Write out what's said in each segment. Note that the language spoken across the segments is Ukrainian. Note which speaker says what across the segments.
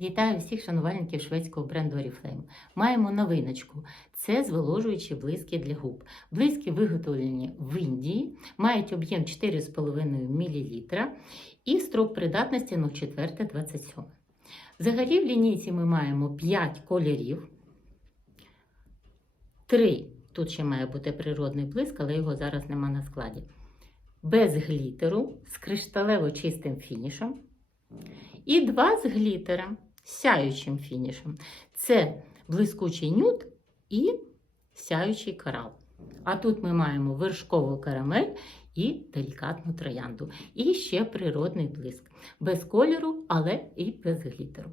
Speaker 1: Вітаю всіх шанувальників шведського бренду Oriflame. Маємо новиночку. Це зволожуючі блиски для губ. Блиски виготовлені в Індії, мають об'єм 4,5 мл і строк придатності 04-27. Взагалі в лінійці ми маємо 5 кольорів. 3. Тут ще має бути природний блиск, але його зараз нема на складі. Без глітеру з кришталево чистим фінішем. І два з глітером, сяючим фінішем. Це блискучий нюд і сяючий корал. А тут ми маємо вершкову карамель і делікатну троянду. І ще природний блиск. Без кольору, але і без глітеру.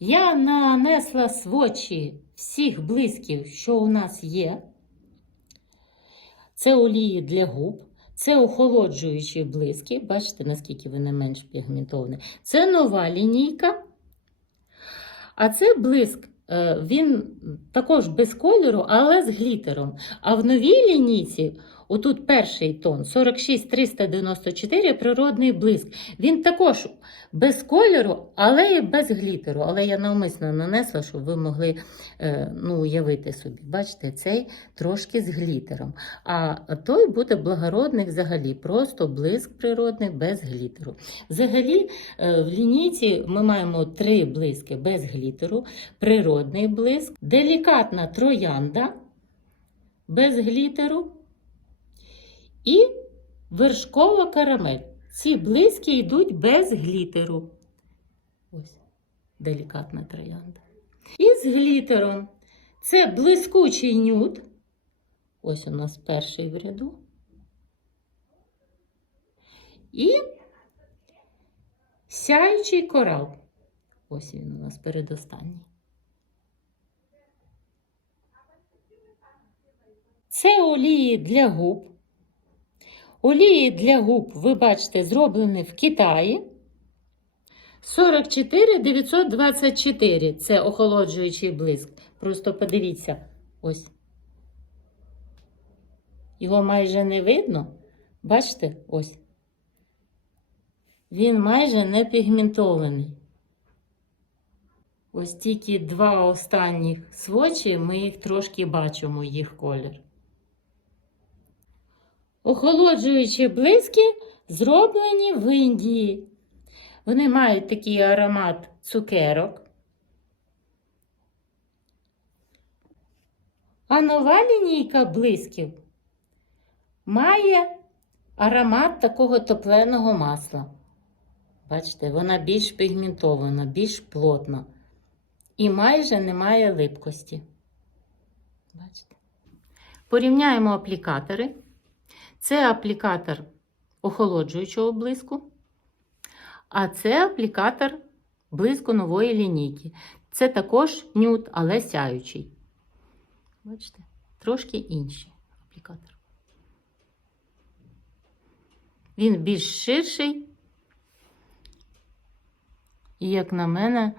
Speaker 1: Я нанесла свочі всіх блисків, що у нас є. Це олії для губ. Це охолоджуючі блиски. Бачите, наскільки вони менш пігментовані. Це нова лінійка. А це блиск. е, Він також без кольору, але з глітером. А в новій лінійці, отут перший тон 46394 природний блиск. Він також без кольору, але і без глітеру. Але я навмисно нанесла, щоб ви могли е, ну, уявити собі. Бачите, цей трошки з глітером. А той буде благородний взагалі, просто блиск природний без глітеру. Взагалі, е, в лінійці ми маємо три блиски без глітеру, природний блиск, делікатна троянда без глітеру і вершкова карамель. Ці блиски йдуть без глітеру. Ось делікатна троянда. І з глітером. Це блискучий нюд. Ось у нас перший в ряду. І сяючий корал. Ось він у нас передостанній. Це олії для губ. Олії для губ, ви бачите, зроблені в Китаї. 44 924 це охолоджуючий блиск. Просто подивіться, ось. Його майже не видно. Бачите, ось. Він майже не пігментований. Ось тільки два останніх свочі, ми їх трошки бачимо, їх колір. Охолоджуючі блиски зроблені в Індії. Вони мають такий аромат цукерок. А нова лінійка блисків має аромат такого топленого масла. Бачите, вона більш пігментована, більш плотна. І майже немає липкості. Бачите? Порівняємо аплікатори. Це аплікатор охолоджуючого блиску, а це аплікатор блиску нової лінійки. Це також нюд, але сяючий. Бачите, трошки інший аплікатор. Він більш ширший і, як на мене,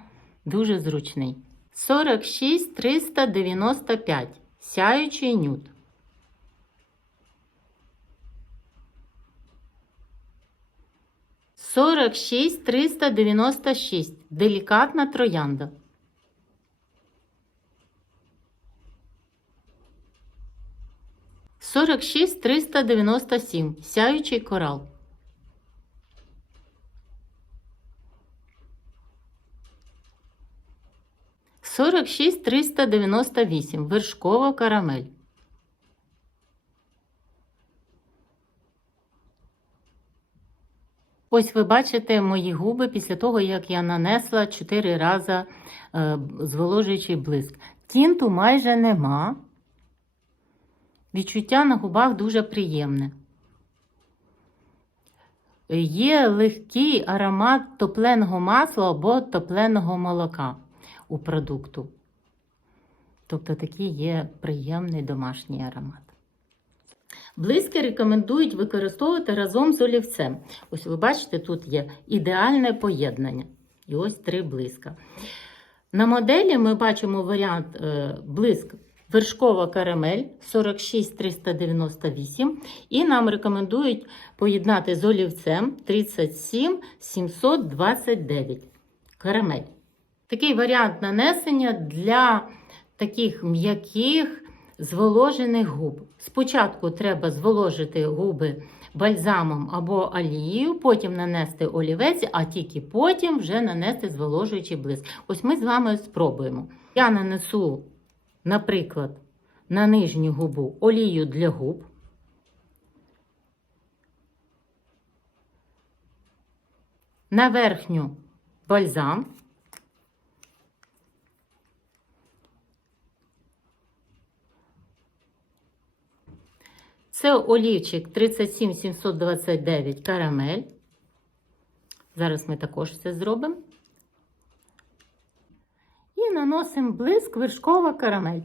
Speaker 1: дуже зручний. 46 395. Сяючий нюд. Сорок шість триста дев'яносто шість. Делікатна троянда. Сорок шість триста дев'яносто сім. Сяючий корал. Сорок шість триста дев'яносто вісім. Вершкова карамель. Ось ви бачите мої губи після того, як я нанесла 4 рази е, зволожуючий блиск. Тінту майже нема. Відчуття на губах дуже приємне. Є легкий аромат топленого масла або топленого молока у продукту. Тобто такий є приємний домашній аромат. Блиски рекомендують використовувати разом з олівцем. Ось ви бачите, тут є ідеальне поєднання. І ось три блиска. На моделі ми бачимо варіант е, блиск вершкова карамель 46398. І нам рекомендують поєднати з олівцем 37 729 карамель. Такий варіант нанесення для таких м'яких зволожених губ. Спочатку треба зволожити губи бальзамом або олією, потім нанести олівець, а тільки потім вже нанести зволожуючий блиск. Ось ми з вами спробуємо. Я нанесу, наприклад, на нижню губу олію для губ. На верхню бальзам. Це олівчик 37729 карамель. Зараз ми також це зробимо. І наносимо блиск вершкова карамель.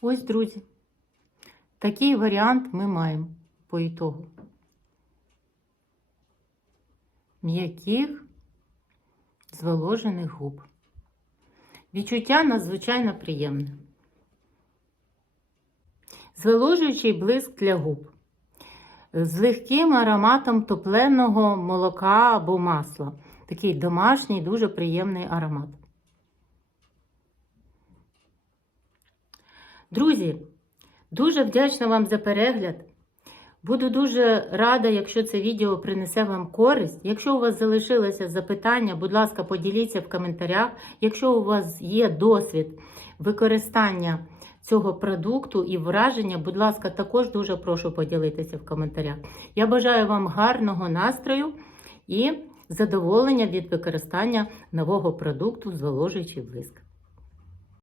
Speaker 1: Ось, друзі, такий варіант ми маємо по ітогу. М'яких зволожених губ. Відчуття надзвичайно приємне. Зволожуючий блиск для губ. З легким ароматом топленого молока або масла. Такий домашній, дуже приємний аромат. Друзі, дуже вдячна вам за перегляд. Буду дуже рада, якщо це відео принесе вам користь. Якщо у вас залишилося запитання, будь ласка, поділіться в коментарях. Якщо у вас є досвід використання цього продукту і враження, будь ласка, також дуже прошу поділитися в коментарях. Я бажаю вам гарного настрою і задоволення від використання нового продукту зволожуючий блиск.